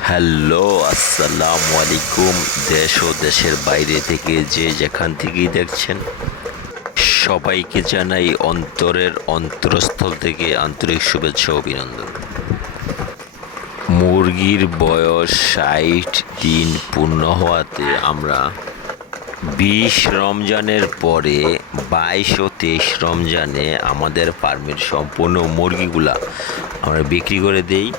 Hello, আসসালামু আলাইকুম। দেশ ও দেশের বাইরে থেকে যে যেখান থেকেই দেখছেন, সবাইকে জানাই অন্তরের অন্তরস্থল থেকে আন্তরিক শুভেচ্ছা ও অভিনন্দন। মুরগির বয়স ৬০ দিন পূর্ণ হওয়াতে আমরা ২০ রমজানের পরে ২২ ও ২৩ রমজানে আমাদের ফার্মের সম্পূর্ণ মুরগিগুলা আমরা বিক্রি করে দেই।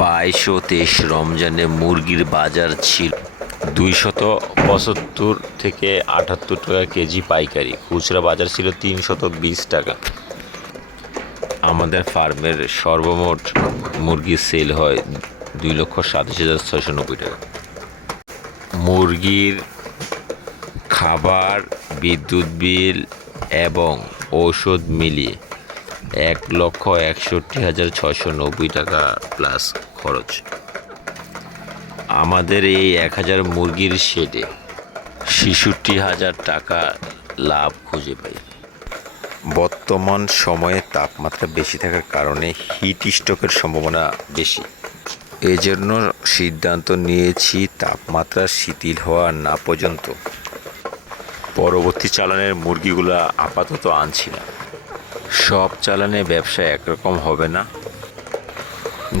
২২ ও ২৩ রমজানে মুরগির বাজার ছিল ২৭৫ থেকে ৭৮ টাকা কেজি পাইকারি, খুচরা বাজার ছিল ৩২০ টাকা। আমাদের ফার্মের সর্বমোট মুরগির সেল হয় ২,২৭,৬৯০ টাকা। মুরগির খাবার, বিদ্যুৎ বিল এবং ঔষধ মিলিয়ে ১,৬১,৬৯০ টাকা প্লাস খরচ। আমাদের এই ১,০০০ মুরগির শেডে ৬৬,০০০ টাকা লাভ খুঁজে পাই। বর্তমান সময়ে তাপমাত্রা বেশি থাকার কারণে হিট স্ট্রোকের সম্ভাবনা বেশি। এজন্য সিদ্ধান্ত নিয়েছি তাপমাত্রা শিথিল হওয়া না পর্যন্ত পরবর্তী চালানের মুরগিগুলা আপাতত আনছি না। সব চালানে ব্যবসা একরকম হবে না।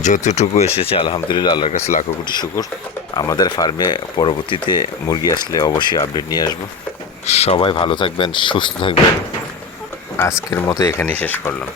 যতটুকু এসেছে আলহামদুলিল্লাহ, আল্লাহর কাছে লাখো কোটি শুকর। আমাদের ফার্মে পরবর্তীতে মুরগি আসলে অবশ্যই আপডেট নিয়ে আসবো। সবাই ভালো থাকবেন, সুস্থ থাকবেন। আজকের মতো এখানেই শেষ করলাম।